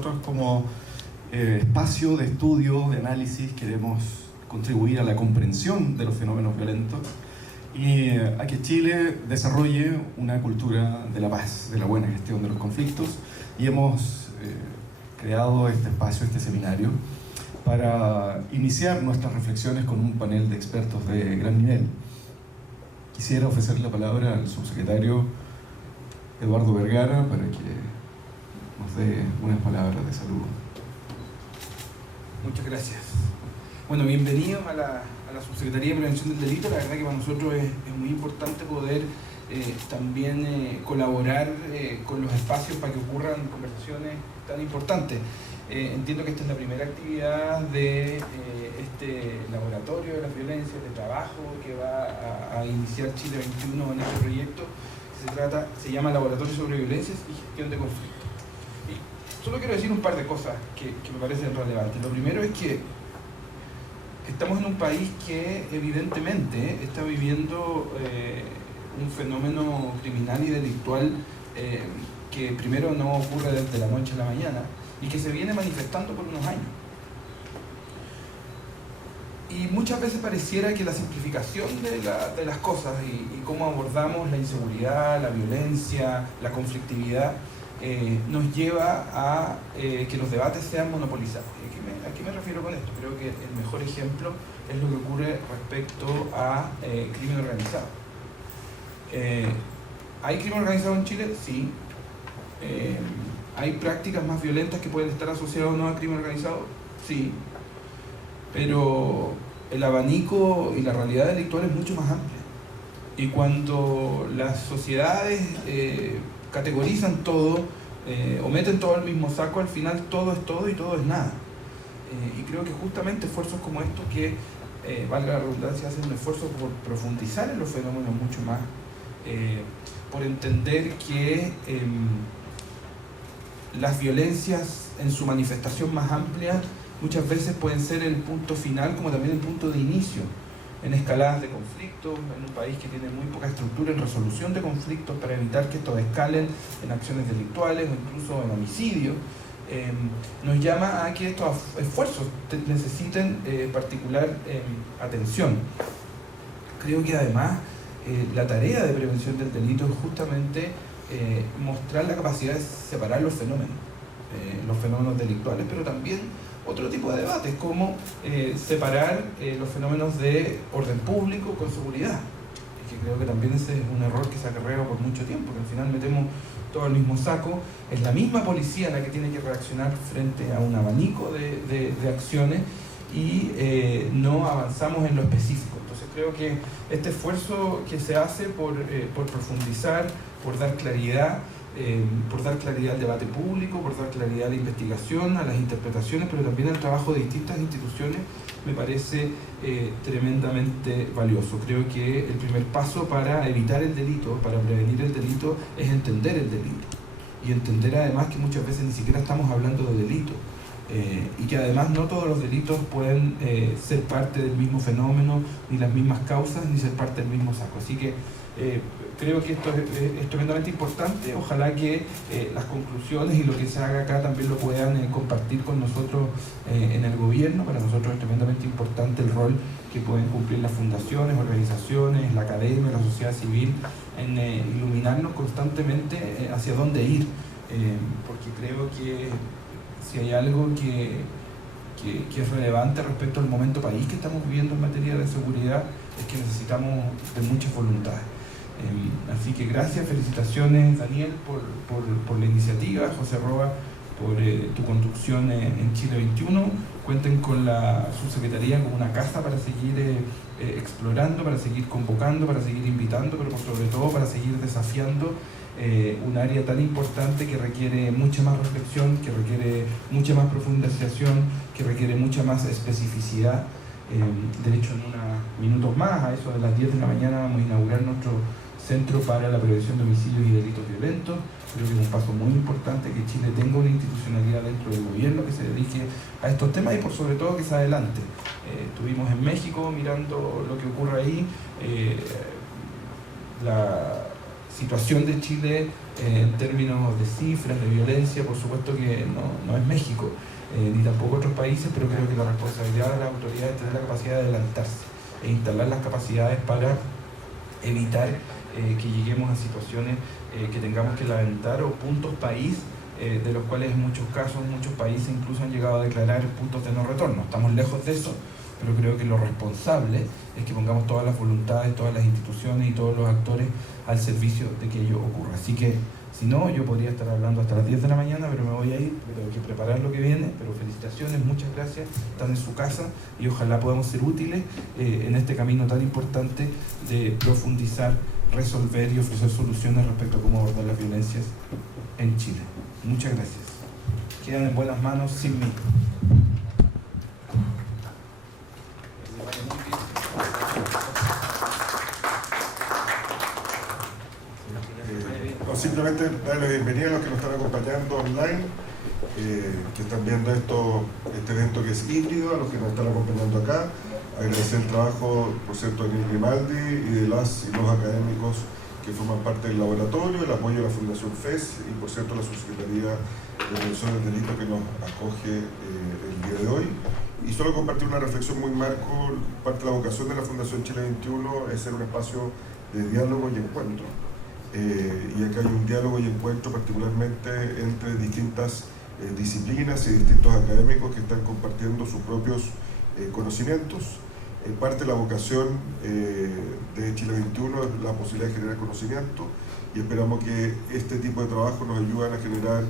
nosotros como espacio de estudio, de análisis, queremos contribuir a la comprensión de los fenómenos violentos y a que Chile desarrolle una cultura de la paz, de la buena gestión de los conflictos, y hemos creado este espacio, este seminario, para iniciar nuestras reflexiones con un panel de expertos de gran nivel. Quisiera ofrecer la palabra al subsecretario Eduardo Vergara para que nos dé unas palabras de saludo. Muchas gracias. Bueno, bienvenidos a la Subsecretaría de Prevención del Delito. La verdad que para nosotros es muy importante poder también colaborar con los espacios para que ocurran conversaciones tan importantes. Entiendo que esta es la primera actividad de este laboratorio de las violencias, de trabajo que va a iniciar Chile 21 en este proyecto. Se llama Laboratorio sobre Violencias y Gestión de Conflictos. Y solo quiero decir un par de cosas que me parecen relevantes. Lo primero es que estamos en un país que evidentemente está viviendo un fenómeno criminal y delictual que primero no ocurre desde la noche a la mañana y que se viene manifestando por unos años. Y muchas veces pareciera que la simplificación de las cosas y cómo abordamos la inseguridad, la violencia, la conflictividad, nos lleva a que los debates sean monopolizados. ¿A qué me refiero con esto? Creo que el mejor ejemplo es lo que ocurre respecto a crimen organizado. ¿Hay crimen organizado en Chile? Sí. ¿Hay prácticas más violentas que pueden estar asociadas o no a crimen organizado? Sí. Pero el abanico y la realidad delictual es mucho más amplia. Y cuando las sociedades categorizan todo o meten todo al mismo saco, al final todo es todo y todo es nada. Y creo que justamente esfuerzos como estos que, valga la redundancia, hacen un esfuerzo por profundizar en los fenómenos mucho más, por entender que las violencias en su manifestación más amplia muchas veces pueden ser el punto final como también el punto de inicio en escaladas de conflictos, en un país que tiene muy poca estructura en resolución de conflictos para evitar que estos escalen en acciones delictuales o incluso en homicidios. Nos llama a que estos esfuerzos necesiten particular atención. Creo que además la tarea de prevención del delito es justamente mostrar la capacidad de separar los fenómenos delictuales, pero también otro tipo de debates, como separar los fenómenos de orden público con seguridad. Y que creo que también ese es un error que se ha acarreado por mucho tiempo, que al final metemos todo al mismo saco. Es la misma policía la que tiene que reaccionar frente a un abanico de acciones y no avanzamos en lo específico. Entonces creo que este esfuerzo que se hace por profundizar, por dar claridad al debate público, por dar claridad a la investigación, a las interpretaciones, pero también al trabajo de distintas instituciones, me parece tremendamente valioso. Creo que el primer paso para evitar el delito, para prevenir el delito, es entender el delito. Y entender además que muchas veces ni siquiera estamos hablando de delito. Y que además no todos los delitos pueden ser parte del mismo fenómeno, ni las mismas causas, ni ser parte del mismo saco. Así que creo que esto es tremendamente importante. Ojalá que las conclusiones y lo que se haga acá también lo puedan compartir con nosotros en el gobierno. Para nosotros es tremendamente importante el rol que pueden cumplir las fundaciones, organizaciones, la academia, la sociedad civil, en iluminarnos constantemente hacia dónde ir, porque creo que si hay algo que es relevante respecto al momento país que estamos viviendo en materia de seguridad, es que necesitamos de muchas voluntades. Así que gracias, felicitaciones Daniel por la iniciativa, José Roa por tu conducción en Chile 21. Cuenten con la subsecretaría como una casa para seguir explorando, para seguir convocando, para seguir invitando, pero sobre todo para seguir desafiando un área tan importante que requiere mucha más reflexión, que requiere mucha más profundización, que requiere mucha más especificidad. De hecho, en unos minutos más, a eso de las 10 de la mañana, vamos a inaugurar nuestro Centro para la Prevención de Homicidios y Delitos Violentos. Creo que es un paso muy importante que Chile tenga una institucionalidad dentro del gobierno que se dedique a estos temas y por sobre todo que se adelante. Estuvimos en México mirando lo que ocurre ahí. situación de Chile en términos de cifras, de violencia, por supuesto que no es México, ni tampoco otros países, pero creo que la responsabilidad de las autoridades es tener la capacidad de adelantarse e instalar las capacidades para evitar que lleguemos a situaciones que tengamos que lamentar, o puntos país, de los cuales en muchos casos, muchos países incluso han llegado a declarar puntos de no retorno. Estamos lejos de eso, pero creo que lo responsable es que pongamos todas las voluntades, todas las instituciones y todos los actores al servicio de que ello ocurra. Así que, si no, yo podría estar hablando hasta las 10 de la mañana, pero me voy a ir, pero hay que preparar lo que viene. Pero felicitaciones, muchas gracias, están en su casa y ojalá podamos ser útiles en este camino tan importante de profundizar, resolver y ofrecer soluciones respecto a cómo abordar las violencias en Chile. Muchas gracias. Quedan en buenas manos sin mí. Simplemente darle la bienvenida a los que nos están acompañando online, que están viendo este evento que es híbrido, a los que nos están acompañando acá. Agradecer el trabajo, por cierto, de Grimaldi y de las y los académicos que forman parte del laboratorio, el apoyo de la Fundación FES y, por cierto, la Subsecretaría de Prevención del Delito que nos acoge el día de hoy. Y solo compartir una reflexión muy marco. Parte de la vocación de la Fundación Chile 21 es ser un espacio de diálogo y encuentro. Y acá hay un diálogo y encuentro particularmente entre distintas disciplinas y distintos académicos que están compartiendo sus propios conocimientos. Parte de la vocación de Chile 21 es la posibilidad de generar conocimiento, y esperamos que este tipo de trabajo nos ayude a generar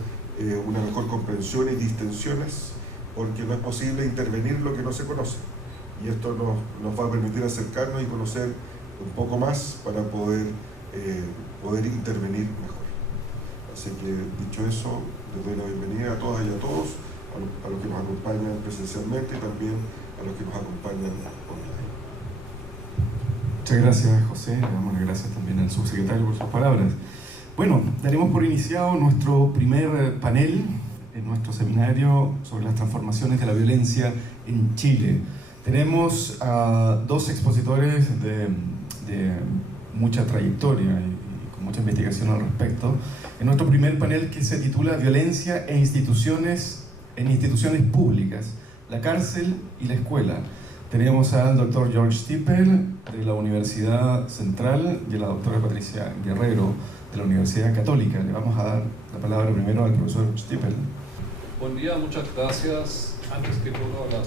una mejor comprensión y distensiones, porque no es posible intervenir lo que no se conoce, y esto nos va a permitir acercarnos y conocer un poco más para poder intervenir mejor. Así que, dicho eso, les doy la bienvenida a todas y a todos, a los que nos acompañan presencialmente y también a los que nos acompañan online. Muchas gracias, José. Le damos las gracias también al subsecretario por sus palabras. Bueno, daremos por iniciado nuestro primer panel en nuestro seminario sobre las transformaciones de la violencia en Chile. Tenemos a dos expositores de mucha trayectoria y con mucha investigación al respecto en nuestro primer panel, que se titula Violencia en instituciones públicas, la cárcel y la escuela. Tenemos al doctor George Stiepel de la Universidad Central y a la doctora Patricia Guerrero de la Universidad Católica. Le vamos a dar la palabra primero al profesor Stiepel. Buen día, muchas gracias. Antes que todo a la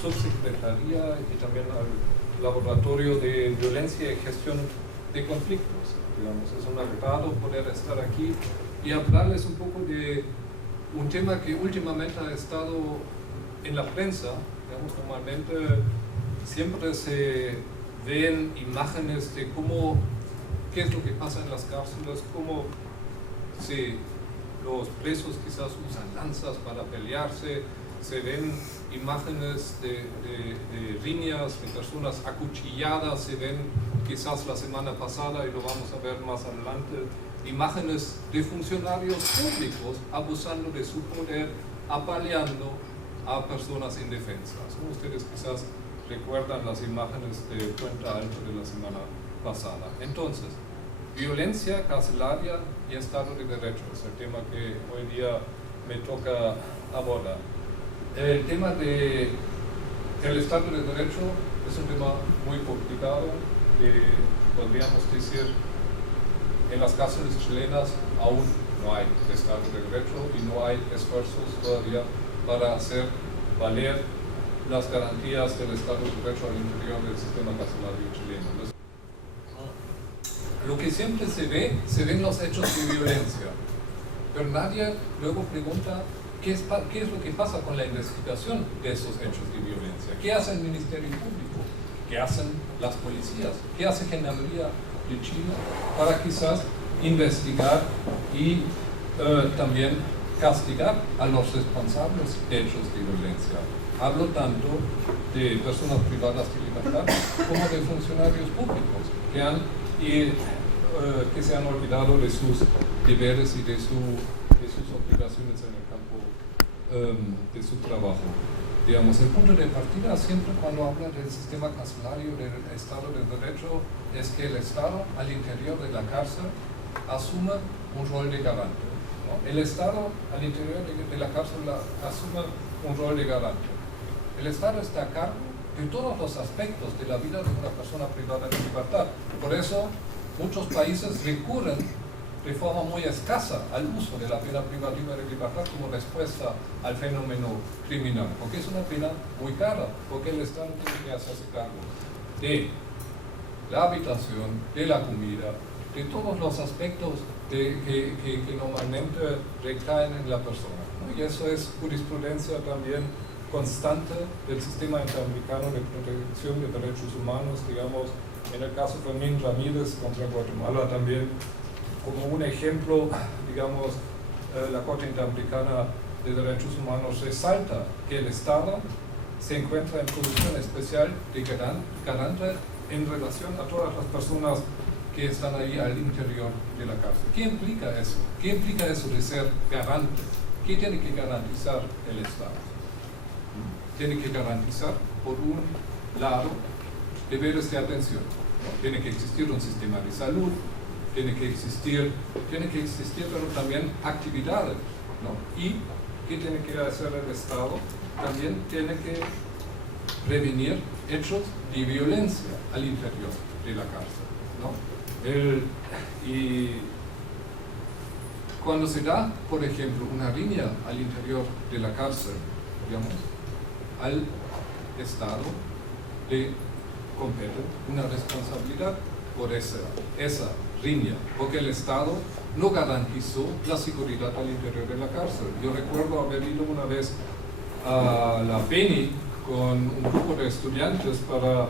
subsecretaría y también al Laboratorio de Violencia y Gestión de Conflictos. Digamos, es un agrado poder estar aquí y hablarles un poco de un tema que últimamente ha estado en la prensa. Digamos, normalmente siempre se ven imágenes de qué es lo que pasa en las cárceles, cómo los presos quizás usan lanzas para pelearse, se ven imágenes de riñas, de personas acuchilladas, se ven quizás la semana pasada, y lo vamos a ver más adelante, imágenes de funcionarios públicos abusando de su poder, apaleando a personas indefensas. Ustedes quizás recuerdan las imágenes de Puente Alto de la semana pasada. Entonces, violencia carcelaria y Estado de Derecho es el tema que hoy día me toca abordar. El tema del Estado de Derecho es un tema muy complicado. Podríamos decir, en las cárceles chilenas aún no hay Estado de Derecho y no hay esfuerzos todavía para hacer valer las garantías del Estado de Derecho al interior del sistema carcelario chileno. Lo que siempre se ven los hechos de violencia, pero nadie luego pregunta qué es lo que pasa con la investigación de esos hechos de violencia. ¿Qué hace el Ministerio Público? ¿Qué hacen las policías? ¿Qué hace Gendarmería de Chile para quizás investigar y también castigar a los responsables de hechos de violencia? Hablo tanto de personas privadas de libertad como de funcionarios públicos que se han olvidado de sus deberes y de sus obligaciones en el campo de su trabajo. Digamos, el punto de partida siempre cuando habla del sistema carcelario del Estado de Derecho es que el Estado al interior de la cárcel asume un rol de garante, ¿no? El Estado al interior de la cárcel asume un rol de garante. El Estado está a cargo de todos los aspectos de la vida de una persona privada de libertad. Por eso muchos países recurren de forma muy escasa al uso de la pena privativa de libertad como respuesta al fenómeno criminal, porque es una pena muy cara, porque el Estado tiene que hacerse cargo de la habitación, de la comida, de todos los aspectos que normalmente recaen en la persona, ¿no? Y eso es jurisprudencia también constante del sistema interamericano de protección de derechos humanos, digamos, en el caso de Fermín Ramírez contra Guatemala también, como un ejemplo, digamos, la Corte Interamericana de Derechos Humanos resalta que el Estado se encuentra en posición especial de garante en relación a todas las personas que están ahí al interior de la cárcel. ¿Qué implica eso? ¿Qué implica eso de ser garante? ¿Qué tiene que garantizar el Estado? Tiene que garantizar, por un lado, deberes de atención, ¿no? Tiene que existir un sistema de salud, tiene que existir pero también actividades, ¿no? Y ¿qué tiene que hacer el Estado? También tiene que prevenir hechos de violencia al interior de la cárcel, ¿no? Y cuando se da, por ejemplo, una riña al interior de la cárcel, digamos, al Estado le compete una responsabilidad por esa riña, porque el Estado no garantizó la seguridad al interior de la cárcel. Yo recuerdo haber ido una vez a la PENI con un grupo de estudiantes para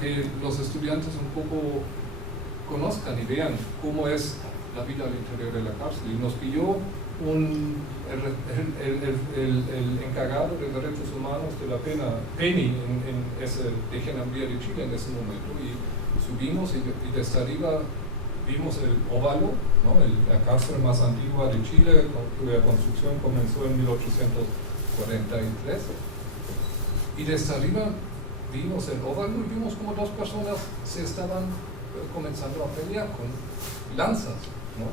que los estudiantes un poco conozcan y vean cómo es la vida al interior de la cárcel. Y nos pidió el encargado de derechos humanos de la PENI de Gendarmería de Chile en ese momento, y subimos y desde arriba vimos el óvalo, ¿no? La cárcel más antigua de Chile, cuya construcción comenzó en 1843, y desde arriba vimos el óvalo y vimos como dos personas se estaban comenzando a pelear con lanzas, ¿no?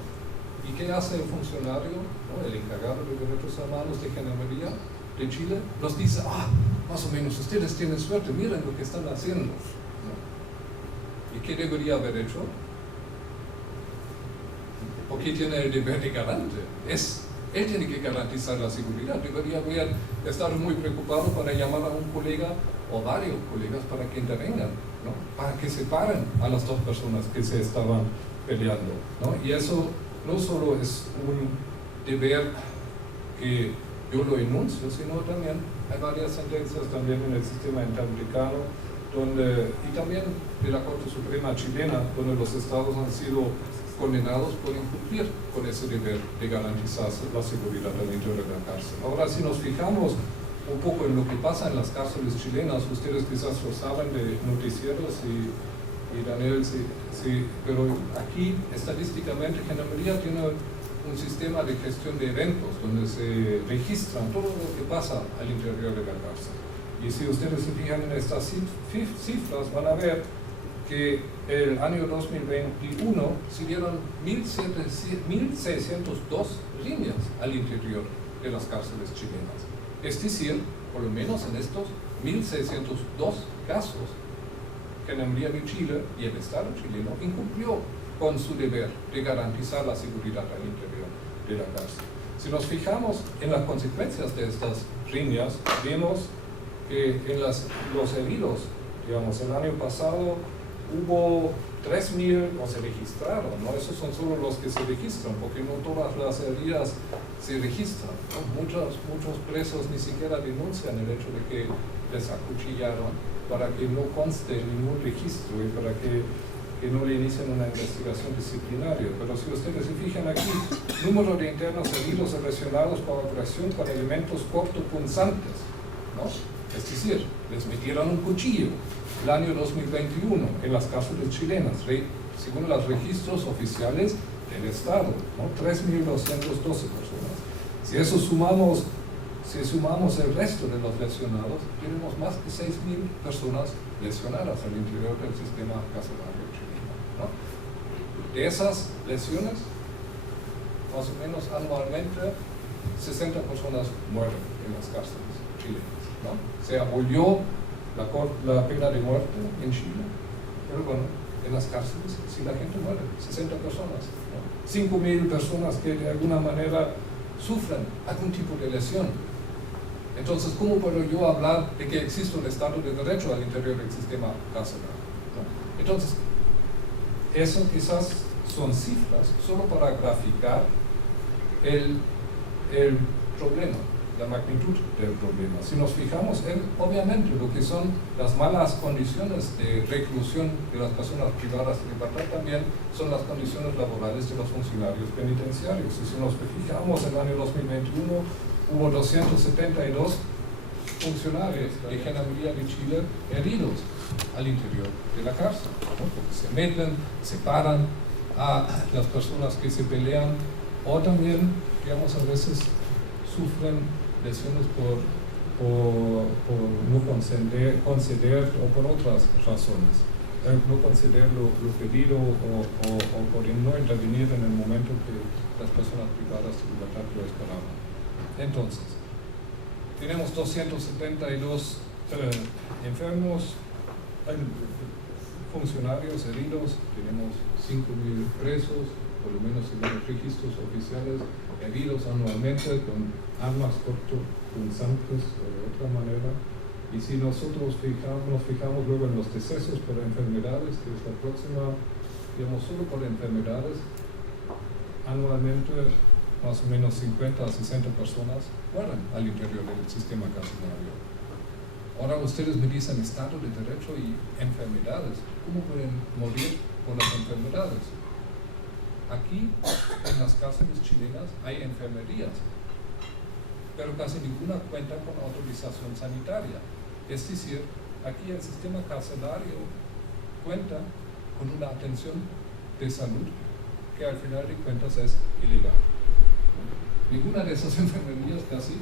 ¿Y qué hace el funcionario, ¿no? El encargado de derechos humanos de Gendarmería de Chile? Nos dice, más o menos, ustedes tienen suerte, miren lo que están haciendo, ¿no? ¿Y qué debería haber hecho? Porque tiene el deber de garante. Él tiene que garantizar la seguridad. Debería haber estado muy preocupado para llamar a un colega o varios colegas para que intervengan, ¿no? Para que separen a las dos personas que se estaban peleando, ¿no? Y eso no solo es un deber que yo lo enuncio, sino también hay varias sentencias también en el sistema interamericano y también de la Corte Suprema chilena, donde los estados han sido condenados por incumplir con ese deber de garantizar la seguridad al interior de la cárcel. Ahora, si nos fijamos un poco en lo que pasa en las cárceles chilenas, ustedes quizás lo saben de noticieros y Daniel, sí, pero aquí estadísticamente Gendarmería tiene un sistema de gestión de eventos donde se registran todo lo que pasa al interior de la cárcel. Y si ustedes se fijan en estas cifras, van a ver que el año 2021 se dieron 1.602 riñas al interior de las cárceles chilenas. Es decir, por lo menos en estos 1.602 casos, Gendarmería de Chile y el Estado chileno incumplió con su deber de garantizar la seguridad al interior de la cárcel. Si nos fijamos en las consecuencias de estas riñas, vemos que en los heridos, digamos, el año pasado hubo 3.000, o se registraron, ¿no? Esos son solo los que se registran, porque no todas las heridas se registran, ¿no? Muchos presos ni siquiera denuncian el hecho de que les acuchillaron para que no conste ningún registro y para que no le inicien una investigación disciplinaria. Pero si ustedes se fijan aquí, número de internos heridos relacionados con agresión con elementos cortopunzantes, ¿no? Es decir, les metieron un cuchillo el año 2021 en las cárceles chilenas, según los registros oficiales del Estado, ¿no? 3.212 personas. Si eso sumamos si sumamos el resto de los lesionados, tenemos más de 6.000 personas lesionadas al interior del sistema carcelario chileno, ¿no? De esas lesiones, más o menos anualmente, 60 personas mueren en las cárceles chilenas, ¿no? Se abolió la pena de muerte en Chile, pero bueno, en las cárceles, si la gente muere, 60 personas, ¿no? 5.000 personas que de alguna manera sufren algún tipo de lesión. Entonces, ¿cómo puedo yo hablar de que existe un Estado de Derecho al interior del sistema carcelario, ¿no? Entonces, eso quizás son cifras solo para graficar el problema, la magnitud del problema. Si nos fijamos en, obviamente, lo que son las malas condiciones de reclusión de las personas privadas de libertad, también son las condiciones laborales de los funcionarios penitenciarios. Y si nos fijamos en el año 2021, hubo 272 funcionarios de Gendarmería de Chile heridos al interior de la cárcel, ¿no? Porque se meten, separan a las personas que se pelean, o también, digamos, a veces sufren lesiones por no conceder o por otras razones, no conceder lo pedido o por no intervenir en el momento que las personas privadas de libertad lo esperaban. Entonces, tenemos 272 enfermos, funcionarios heridos, tenemos 5.000 presos, por lo menos según los registros oficiales, heridos anualmente con armas cortopunzantes o de otra manera. Y si nosotros nos fijamos luego en los decesos por enfermedades, que es la próxima, digamos, solo por enfermedades, anualmente más o menos 50 a 60 personas mueren al interior del sistema carcelario. Ahora ustedes me dicen Estado de Derecho y enfermedades. ¿Cómo pueden morir por las enfermedades? Aquí, en las cárceles chilenas, hay enfermerías, pero casi ninguna cuenta con autorización sanitaria. Es decir, aquí el sistema carcelario cuenta con una atención de salud que al final de cuentas es ilegal. Ninguna de esas enfermerías casi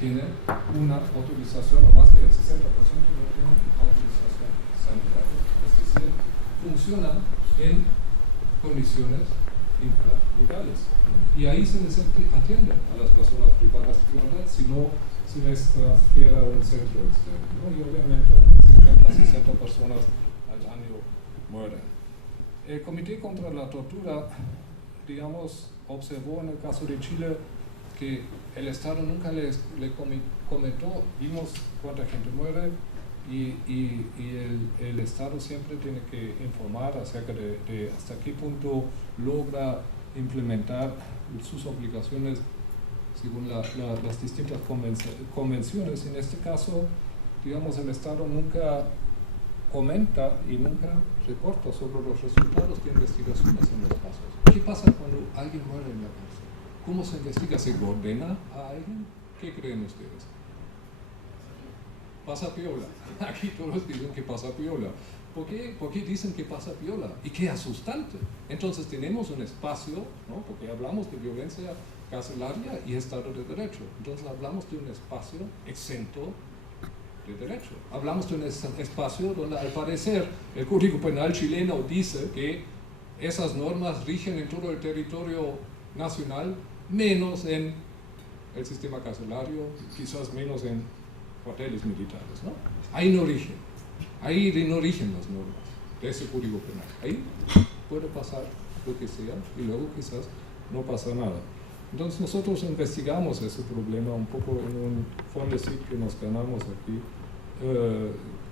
tiene una autorización, o más del 60% no tiene autorización sanitaria. Es decir, funcionan en condiciones infralegales. Y ahí se les atiende a las personas privadas de libertad, si no se les transfiere a un centro externo, ¿no? Y obviamente 50 a 60 personas al año mueren. El Comité contra la Tortura, digamos, observó en el caso de Chile que el Estado nunca le comentó, vimos cuánta gente muere, y el Estado siempre tiene que informar acerca de hasta qué punto logra implementar sus obligaciones según las distintas convenciones. En este caso, digamos, el Estado nunca comenta y nunca reporta sobre los resultados de investigaciones en los casos. ¿Qué pasa cuando alguien muere en la cárcel? ¿Cómo se investiga? ¿Se ordena a alguien? ¿Qué creen ustedes? Pasa piola. Aquí todos dicen que pasa piola. ¿Por qué dicen que pasa piola? Y qué asustante. Entonces tenemos un espacio, ¿no? Porque hablamos de violencia carcelaria y Estado de Derecho. Entonces hablamos de un espacio exento de derecho. Hablamos de un espacio donde al parecer el Código Penal chileno dice que esas normas rigen en todo el territorio nacional, menos en el sistema carcelario, quizás menos en cuarteles militares, ¿no? Ahí no rigen las normas de ese Código Penal. Ahí puede pasar lo que sea y luego quizás no pasa nada. Entonces nosotros investigamos ese problema un poco en un fondecito que nos ganamos aquí,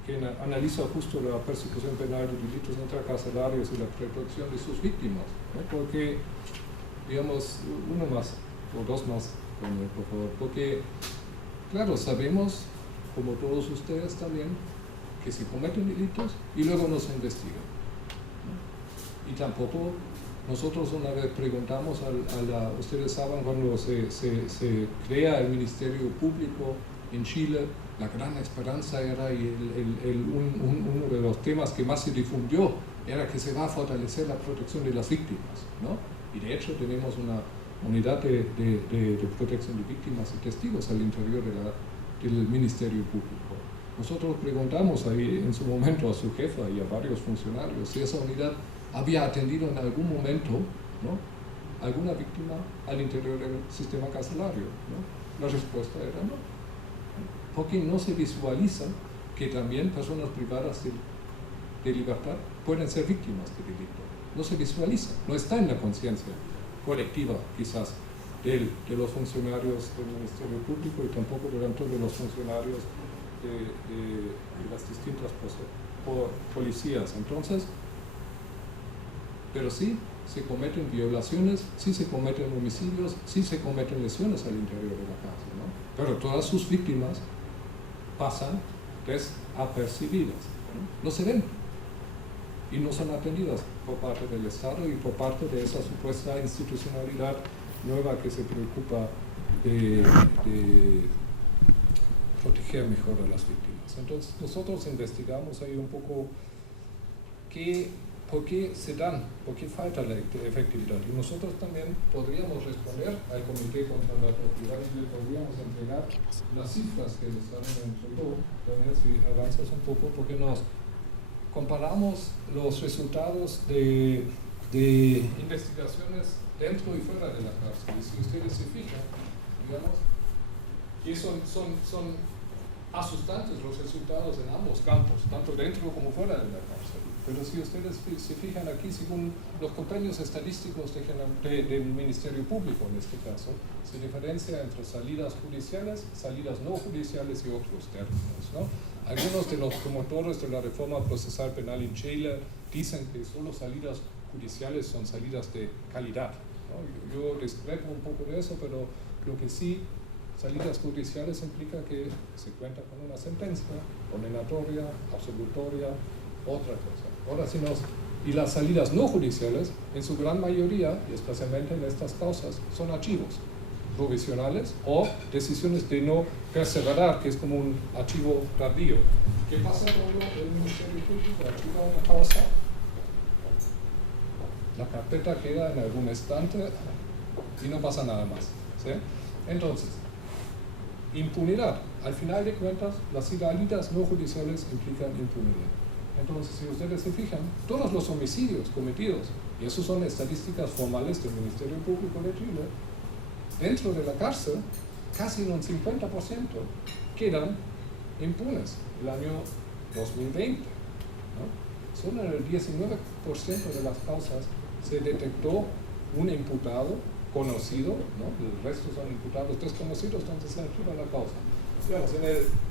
que analiza justo la persecución penal de delitos intracarcelarios y la protección de sus víctimas, ¿no? Porque, digamos, uno más o dos más, por favor, porque, claro, sabemos, como todos ustedes también, que se cometen delitos y luego no se investigan, ¿no? Y tampoco nosotros una vez preguntamos ustedes saben, cuando se crea el Ministerio Público en Chile, la gran esperanza era, y uno de los temas que más se difundió, era que se va a fortalecer la protección de las víctimas, ¿no? Y de hecho tenemos unidad de protección de víctimas y testigos al interior del Ministerio Público. Nosotros preguntamos ahí en su momento a su jefa y a varios funcionarios si esa unidad había atendido en algún momento, ¿no?, alguna víctima al interior del sistema carcelario, ¿no? La respuesta era no, porque no se visualiza que también personas privadas de libertad pueden ser víctimas de delito. No se visualiza, no está en la conciencia colectiva quizás de los funcionarios del Ministerio Público y tampoco de los funcionarios de las distintas policías. Entonces, pero sí se cometen violaciones, sí se cometen homicidios, sí se cometen lesiones al interior de la cárcel, ¿no? Pero todas sus víctimas pasan desapercibidas, ¿no? No se ven y no son atendidas por parte del Estado y por parte de esa supuesta institucionalidad nueva que se preocupa de proteger mejor a las víctimas. Entonces nosotros investigamos ahí un poco por qué falta la efectividad. Y nosotros también podríamos responder al Comité contra la Tortura y le podríamos entregar las cifras que les entregó. También si avanzas un poco, porque nos comparamos los resultados de investigaciones dentro y fuera de la cárcel. Y si ustedes se fijan, digamos, y son asustantes los resultados en ambos campos, tanto dentro como fuera de la cárcel. Pero si ustedes se fijan aquí, según los compendios estadísticos del Ministerio Público, en este caso, se diferencia entre salidas judiciales, salidas no judiciales y otros términos, ¿no? Algunos de los promotores de la reforma procesal penal en Chile dicen que solo salidas judiciales son salidas de calidad, ¿no? Yo discrepo un poco de eso, pero lo que sí, salidas judiciales implica que se cuenta con una sentencia condenatoria, absolutoria, otra cosa. Ahora, y las salidas no judiciales, en su gran mayoría, y especialmente en estas causas, son archivos provisionales o decisiones de no perseverar, que es como un archivo tardío. ¿Qué pasa cuando el Ministerio Público archiva una causa? La carpeta queda en algún estante y no pasa nada más, ¿sí? Entonces, impunidad. Al final de cuentas, las salidas no judiciales implican impunidad. Entonces, si ustedes se fijan, todos los homicidios cometidos, y eso son estadísticas formales del Ministerio Público de Chile, dentro de la cárcel, casi un 50% quedan impunes el año 2020, ¿no? Solo en el 19% de las causas se detectó un imputado conocido, ¿no? El resto son imputados desconocidos, entonces se archiva la causa. Digamos,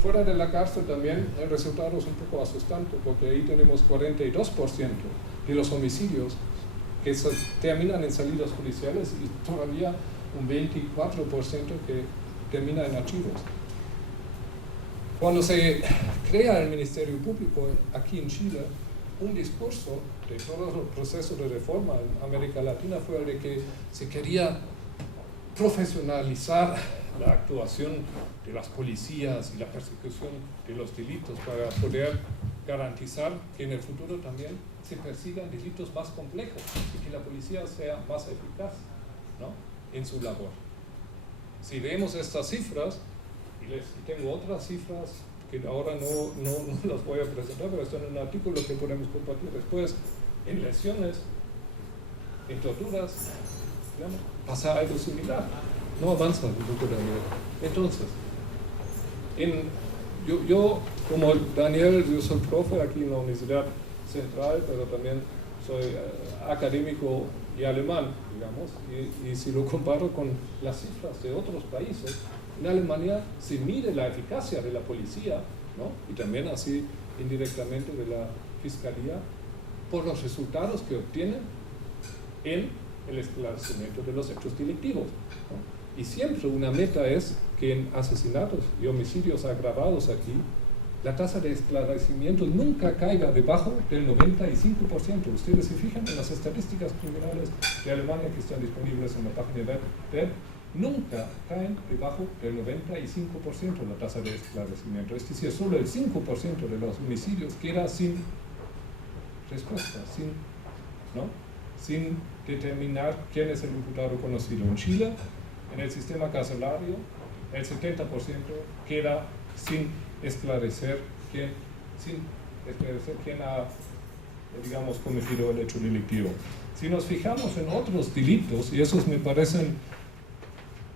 fuera de la cárcel también el resultado es un poco asustante, porque ahí tenemos 42% de los homicidios que terminan en salidas judiciales y todavía un 24% que termina en archivos. Cuando se crea el Ministerio Público aquí en Chile, un discurso de todos los procesos de reforma en América Latina fue el de que se quería profesionalizar la actuación de las policías y la persecución de los delitos para poder garantizar que en el futuro también se persigan delitos más complejos y que la policía sea más eficaz, ¿no?, en su labor. Si vemos estas cifras, y tengo otras cifras que ahora no las voy a presentar, pero están en un artículo que podemos compartir después, en lesiones, en torturas, digamos, pasa algo similar. No avanza un poco Daniel. Entonces, yo como Daniel, yo soy profe aquí en la Universidad Central, pero también soy académico y alemán, digamos, y si lo comparo con las cifras de otros países, en Alemania se mide la eficacia de la policía, ¿no?, y también así indirectamente de la fiscalía, por los resultados que obtienen en el esclarecimiento de los hechos delictivos, ¿no? Y siempre una meta es que en asesinatos y homicidios agravados aquí, la tasa de esclarecimiento nunca caiga debajo del 95%. Ustedes se fijan en las estadísticas criminales de Alemania que están disponibles en la página web, nunca caen debajo del 95% la tasa de esclarecimiento. Es decir, solo el 5% de los homicidios queda sin respuesta, sin determinar quién es el imputado conocido. En Chile, en el sistema carcelario, el 70% queda sin esclarecer quién ha, digamos, cometido el hecho delictivo. Si nos fijamos en otros delitos, y esos me parecen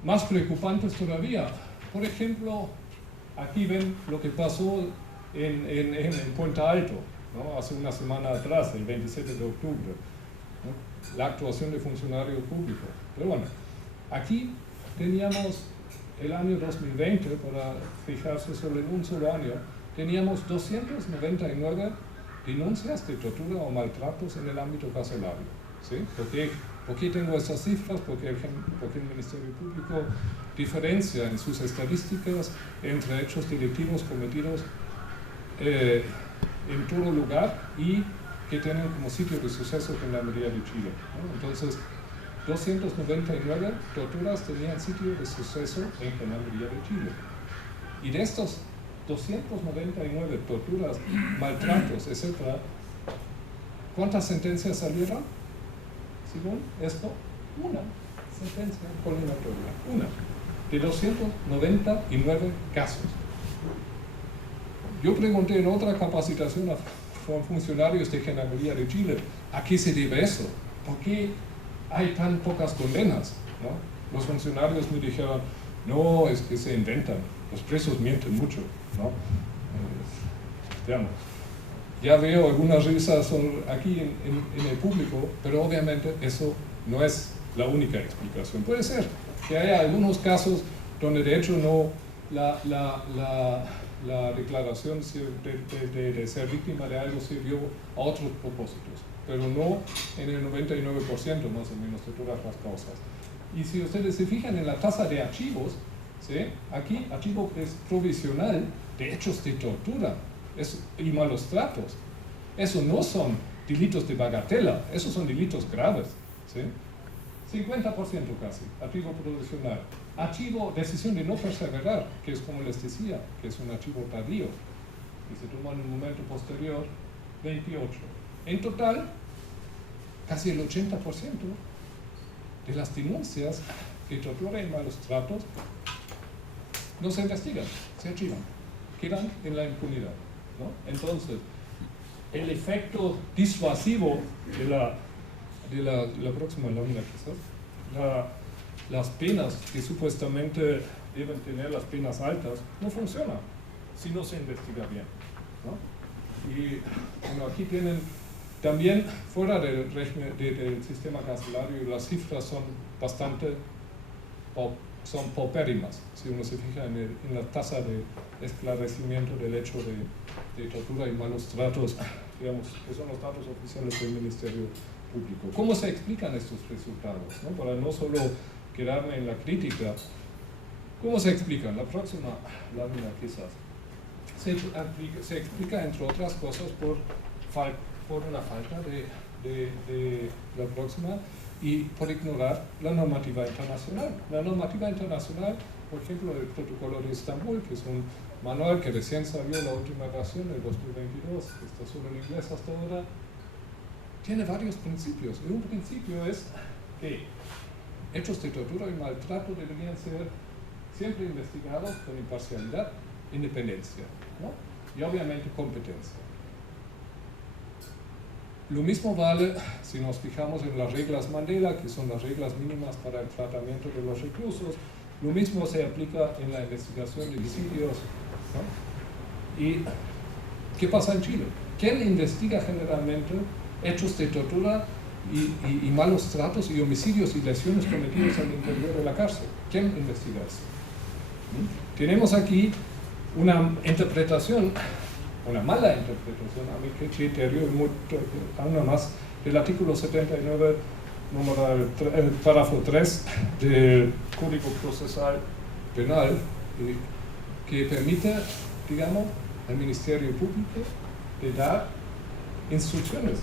más preocupantes todavía, por ejemplo, aquí ven lo que pasó en Puente Alto, ¿no? Hace una semana atrás, el 27 de octubre, ¿no? La actuación de funcionarios públicos. Pero bueno, aquí teníamos el año 2020, para fijarse solo en un solo año, teníamos 299 denuncias de tortura o maltratos en el ámbito carcelario. ¿Sí? ¿Por qué tengo estas cifras? Porque el Ministerio Público diferencia en sus estadísticas entre hechos delictivos cometidos en todo lugar y que tienen como sitio de suceso Gendarmería de Chile, ¿no? Entonces, 299 torturas tenían sitio de suceso en Gendarmería de Chile. Y de estos 299 torturas, maltratos, etc., ¿cuántas sentencias salieron? Según esto, una sentencia condenatoria, una, de 299 casos. Yo pregunté en otra capacitación a funcionarios de Gendarmería de Chile, ¿a qué se debe eso? ¿Por qué hay tan pocas condenas? ¿No? Los funcionarios me dijeron, no, es que se inventan, los presos mienten mucho, ¿no? Digamos, ya veo algunas risas aquí en el público, pero obviamente eso no es la única explicación. Puede ser que haya algunos casos donde de hecho no la declaración de ser víctima de algo sirvió a otros propósitos, pero no en el 99% más o menos de todas las causas. Y si ustedes se fijan en la tasa de archivos, ¿sí? Aquí archivo es provisional de hechos de tortura y malos tratos. Eso no son delitos de bagatela, esos son delitos graves, ¿sí? 50% casi, archivo provisional. Archivo, decisión de no perseverar, que es como les decía, que es un archivo tardío, que se toma en un momento posterior, 28. En total, casi el 80% de las denuncias de tortura y malos tratos no se investigan, se archivan, quedan en la impunidad, ¿no? Entonces, el efecto disuasivo de la próxima lámina, quizás, las penas que supuestamente deben tener las penas altas, no funciona si no se investiga bien, ¿no? Y bueno, aquí tienen también, fuera del régimen del sistema carcelario, las cifras son bastante son paupérrimas, si uno se fija en la tasa de esclarecimiento del hecho de tortura y malos tratos, digamos, que son los datos oficiales del Ministerio Público. ¿Cómo se explican estos resultados? ¿No? Para no solo quedarme en la crítica, ¿cómo se explican? La próxima lámina quizás. Se explica, entre otras cosas, por una falta de la próxima y por ignorar la normativa internacional. La normativa internacional, por ejemplo, el Protocolo de Estambul, que es un manual que recién salió la última versión del 2022, que está solo en inglés hasta ahora, tiene varios principios. Y un principio es que hechos de tortura y maltrato deberían ser siempre investigados con imparcialidad, independencia, ¿no? Y obviamente competencia. Lo mismo vale si nos fijamos en las reglas Mandela, que son las reglas mínimas para el tratamiento de los reclusos. Lo mismo se aplica en la investigación de homicidios, ¿no? ¿Y qué pasa en Chile? ¿Quién investiga generalmente hechos de tortura y malos tratos y homicidios y lesiones cometidos al interior de la cárcel? ¿Quién investiga eso? Tenemos aquí una interpretación, una mala interpretación, a mi criterio, una más, del artículo 79, párrafo 3 del Código Procesal Penal, que permite, digamos, al Ministerio Público de dar instrucciones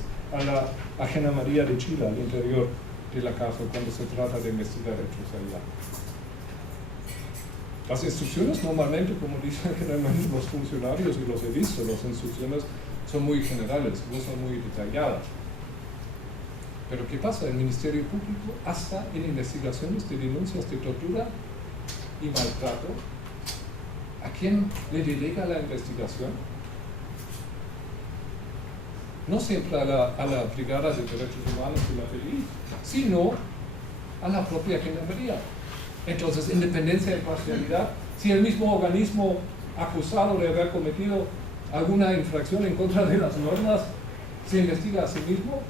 a Gendarmería de Chile, al interior de la cárcel, cuando se trata de investigar hechos allá. Las instrucciones normalmente, como dicen generalmente los funcionarios, y los he visto, las instrucciones son muy generales, no son muy detalladas. Pero ¿qué pasa? El Ministerio Público, hasta en investigaciones de denuncias de tortura y maltrato, ¿a quién le delega la investigación? No siempre a la Brigada de Derechos Humanos de la PDI, sino a la propia Gendarmería. Entonces, independencia y imparcialidad, si el mismo organismo acusado de haber cometido alguna infracción en contra de las normas se investiga a sí mismo,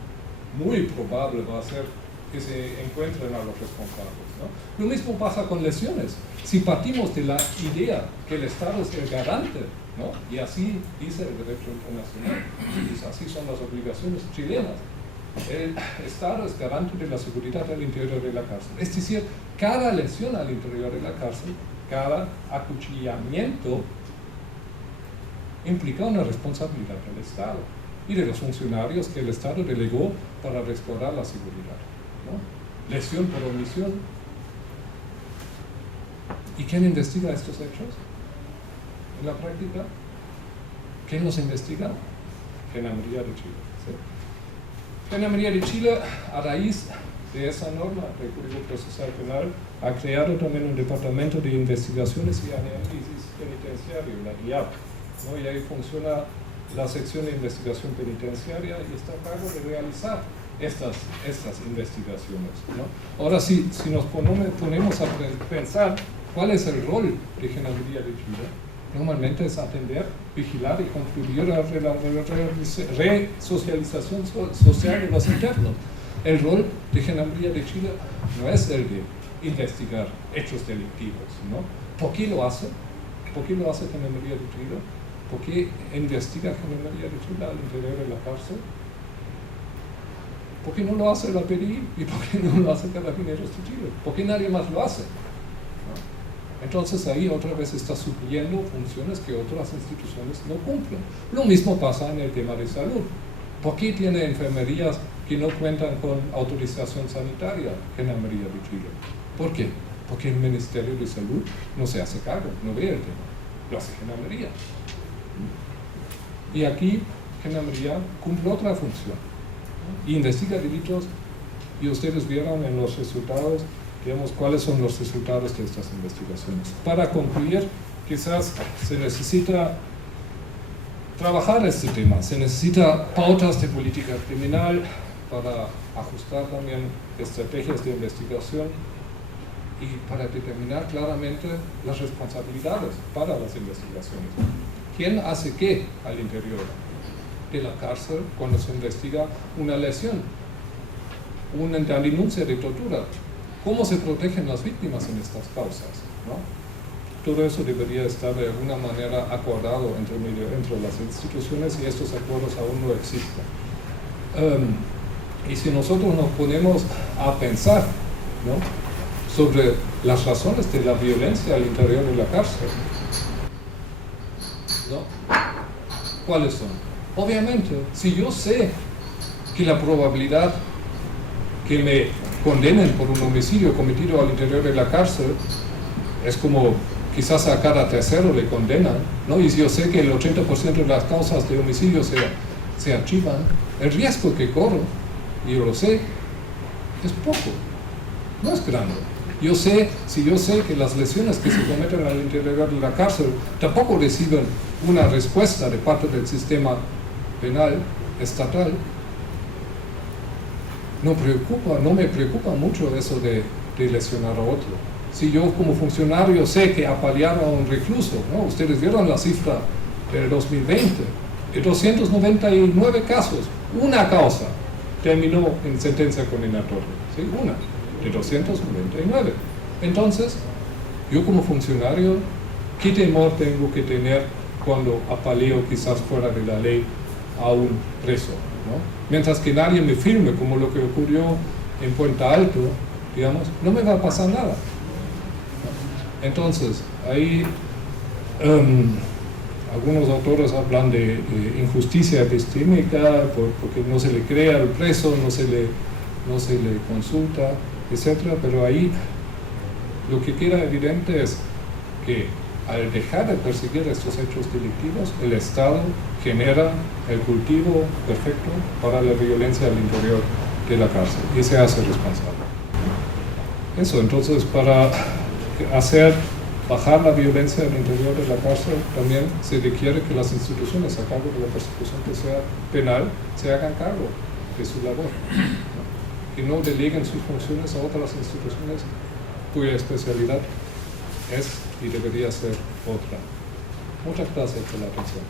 muy probable va a ser que se encuentren a los responsables, ¿no? Lo mismo pasa con lesiones. Si partimos de la idea que el Estado es el garante, ¿no? Y así dice el derecho internacional, y así son las obligaciones chilenas, el Estado es garante de la seguridad al interior de la cárcel. Es decir, cada lesión al interior de la cárcel, cada acuchillamiento, implica una responsabilidad del Estado y de los funcionarios que el Estado delegó para restaurar la seguridad, ¿no? Lesión por omisión. ¿Y quién investiga estos hechos en la práctica? ¿Quién los investiga? Gendarmería de Chile, ¿sí? Gendarmería de Chile, a raíz de esa norma del Código Procesal Penal, ha creado también un departamento de investigaciones y análisis penitenciario, la DIAP, ¿no? Y ahí funciona la sección de investigación penitenciaria y está a cargo de realizar estas investigaciones, ¿no? Ahora, si nos ponemos a pensar cuál es el rol de Gendarmería de Chile, normalmente es atender, vigilar y contribuir a la resocialización social de los internos. El rol de Gendarmería de Chile no es el de investigar hechos delictivos, ¿no? ¿Por qué lo hace? ¿Por qué lo hace Gendarmería de Chile? ¿Por qué investiga Gendarmería de Chile al interior de la cárcel? ¿Por qué no lo hace la PDI? ¿Y por qué no lo hace Carabineros de Chile? ¿Por qué nadie más lo hace? ¿No? Entonces ahí otra vez está supliendo funciones que otras instituciones no cumplen. Lo mismo pasa en el tema de salud. ¿Por qué tiene enfermerías que no cuentan con autorización sanitaria Gendarmería de Chile? ¿Por qué? Porque el Ministerio de Salud no se hace cargo, no ve el tema, lo hace Gendarmería. Y aquí Gendarmería cumple otra función, ¿no? Y investiga delitos, y ustedes vieron en los resultados, digamos, cuáles son los resultados de estas investigaciones. Para concluir, quizás se necesita trabajar este tema, se necesita pautas de política criminal para ajustar también estrategias de investigación y para determinar claramente las responsabilidades para las investigaciones. ¿Quién hace qué al interior de la cárcel cuando se investiga una lesión, una denuncia de tortura? ¿Cómo se protegen las víctimas en estas causas, ¿no? Todo eso debería estar de alguna manera acordado entre las instituciones y estos acuerdos aún no existen. Y si nosotros nos ponemos a pensar, ¿no?, sobre las razones de la violencia al interior de la cárcel, ¿no?, ¿cuáles son? Obviamente, si yo sé que la probabilidad que me condenen por un homicidio cometido al interior de la cárcel es como quizás a cada tercero le condenan, ¿no? Y si yo sé que el 80% de las causas de homicidio se archivan, el riesgo que corro, y yo lo sé, es poco, no es grande. Si yo sé que las lesiones que se cometen al interior de la cárcel tampoco reciben una respuesta de parte del sistema penal estatal, no me preocupa mucho eso de lesionar a otro. Si yo como funcionario sé que apalearon a un recluso, ¿no? Ustedes vieron la cifra del 2020, de 299 casos, una causa terminó en sentencia condenatoria, ¿sí? Una, de 299. Entonces, yo como funcionario, ¿qué temor tengo que tener cuando apaleo quizás fuera de la ley a un preso, ¿no? Mientras que nadie me firme, como lo que ocurrió en Puente Alto, digamos, no me va a pasar nada. Entonces, ahí algunos autores hablan de injusticia epistémica porque no se le cree al preso, no se le consulta, etc. Pero ahí lo que queda evidente es que al dejar de perseguir estos hechos delictivos, el Estado genera el cultivo perfecto para la violencia al interior de la cárcel y se hace responsable. Eso, entonces, para bajar la violencia al interior de la cárcel, también se requiere que las instituciones a cargo de la persecución que sea penal se hagan cargo de su labor, ¿no? Y no deleguen sus funciones a otras instituciones cuya especialidad es y debería ser otra. Muchas gracias por la atención.